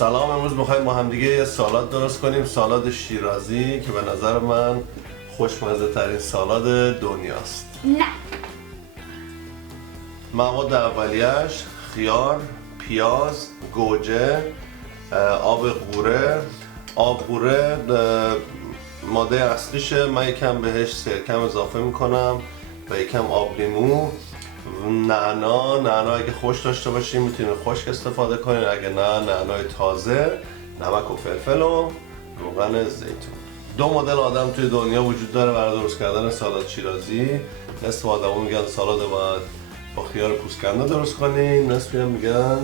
سلام، امروز میخوایم با هم دیگه یه سالاد درست کنیم، سالاد شیرازی که به نظر من خوشمزه ترین سالاد دنیاست. نه. مواد اولیش خیار، پیاز، گوجه، آب قوره. آب قوره ماده اصلیشه، من یکم بهش سرکه اضافه میکنم و یکم آب لیمو. نعنا اگه خوش داشته باشین میتونید خشک استفاده کنین، اگه نه نعنای تازه، نمک و فلفل و روغن زیتون. دو مدل آدم توی دنیا وجود داره برای درست کردن سالاد شیرازی. نصف آدما میگن سالاد باید با خیار پوست کنده درست کنین، نصفی هم میگن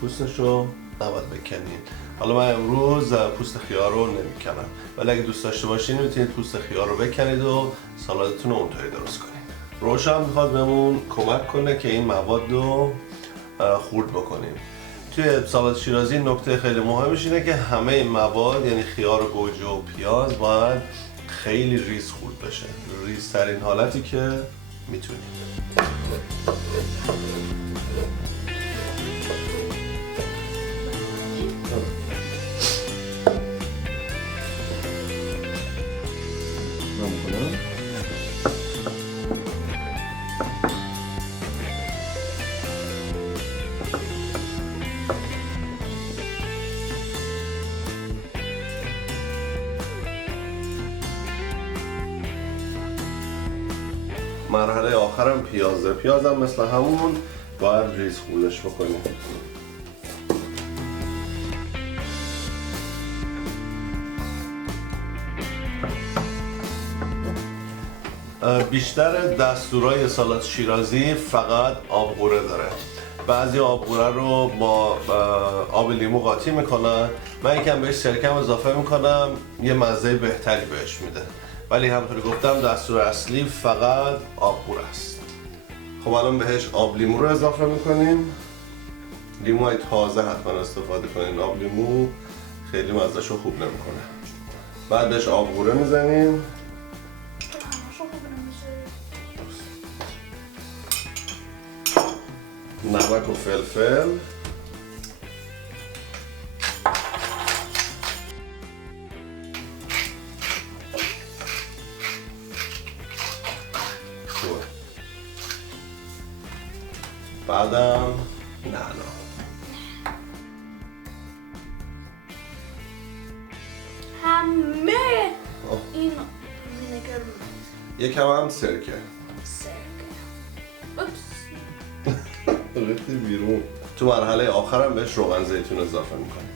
پوستشو نباید بکنین. حالا من امروز پوست خیار رو نمیکنم، ولی اگه دوست داشته باشین میتونید پوست خیار رو بکنید و سالادتون رو اونطوری درست کنید. روشن میخواد بهمون کمک کنه که این مواد رو خورد بکنیم. توی سالاد شیرازی نکته خیلی مهمش اینه که همه این مواد یعنی خیار و گوجه و پیاز باید خیلی ریز خورد بشه، ریزترین حالتی که میتونیم. مرحله آخرم پیازه. پیازم مثل همون باید ریز خوردش بکنیم. بیشتر دستورای سالاد شیرازی فقط آب قوره داره. بعضی آب قوره رو با آب لیمو قاطی میکنن، من یکم بهش سرکه اضافه میکنم، یه مزه بهتری بهش میده. ولی همونطور گفتم دستور اصلی فقط آب قوره است. خب الان بهش آب لیمو رو اضافه میکنیم. لیموهای تازه حتما استفاده کنین، آب لیمو خیلی مزهش رو خوب نمیکنه. بعد بهش آب قوره میزنیم، نمک و فلفل، بعدم نعنا. همه این وینیگر یکم هم سرکه. ریختی بیرون. تو مرحله آخرم بهش روغن زیتون اضافه میکنیم.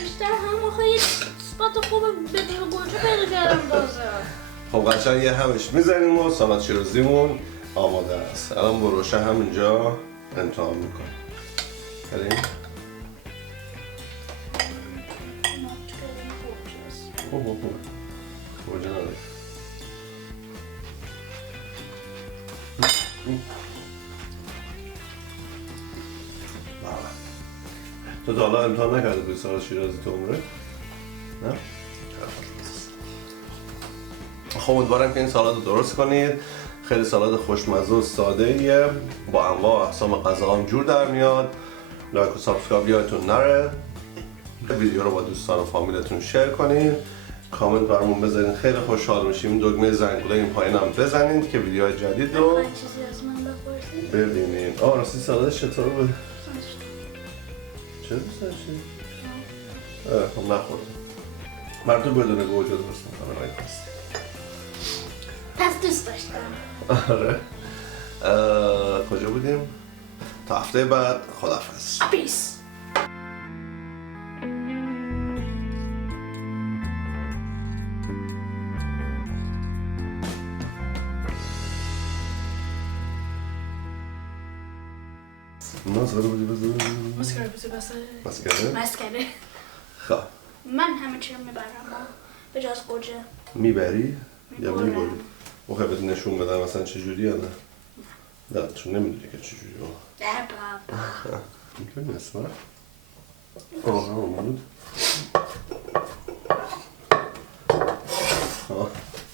بیشتر هم آخه یه سپات خوب بدون گوجه پیدا کردم تازه. خب قشنگ یه همش میزنیم و سالاد شیرازیمون آماده است. الان با روشه هم اینجا امتحان میکنیم. بریم. گوجه نداره. تو تا حالا امتحان نکرده بودی سالاد شیرازی تو عمرت؟ نه؟ خب امیدوارم که این سالاد رو درست کنید. خیلی سالاد خوشمزه و ساده ایه، با انواع و اقسام غذا هم جور در میاد. لایک و سابسکرایب یادتون نره. ویدیو رو با دوستان و فامیلتون شیر کنید. کامنت برامون بذارین، خیلی خوشحال میشیم. دکمه زنگوله این پایین هم بزنید که ویدیوهای جدید رو چیزی از من بپرسید؟ ببینید. راستی سالادش چطور بود؟ چه دوست داشتی؟ خب نخوردم. من تو بدون گوجه درست میکنم اگه خواستی. پس دوست داشتم. آره. کجا بودیم؟ تا هفته بعد خداحافظ. پیس. مسکره بودی بزن. مسکره بزن مسکره؟ مسکره. خب من همه چی رو میبرم به جز گوجه. میبری؟ یا میبرم. میبری؟ میخوای بهت نشون بدم مثلا چجوری یا نه؟ نه چون نمیدونی که چجوری رو. نه بابا. میکنی اسمه؟ همون بود؟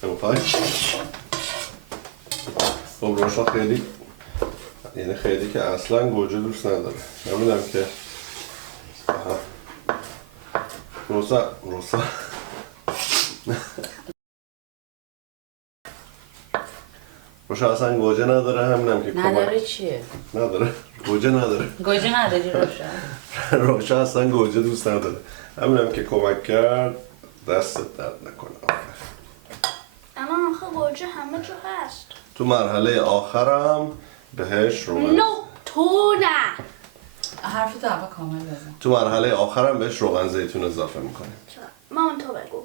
نمیخوای؟ خب روشا خیلی یعنی خیلی که اصلا گوجه دوست نداره. نمیدونم که روسا روشا اصلا گوجه نداره. همینم که نداره چیه؟ نداره گوجه نداره. گوجه نداری روشا؟ روشا اصلا گوجه دوست نداره. همینم که کمک کرد. دستت درد نکنه. اما آخه گوجه همه جا هست. تو مرحله آخرم بهش روغن تو نه. حرف تو اول کامل بزن. تو مرحله آخرم بهش روغن زیتون اضافه میکنیم. مامان تو بگو.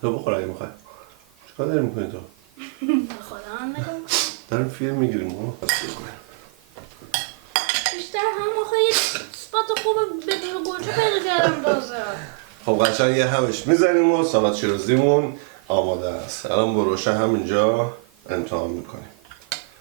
تو بخور اگه میخوای. چیکار داری میکنی تو؟ خدا من نگم. داریم فیلم میگیریم ما. بیشتر هم آخه یه سپات خوب بدون گوجه پیدا کردم تازه. خب قشنگ یه همش میزنیم و سالاد شیرازیمون آماده است. الان با روشه همینجا امتحان میکنیم.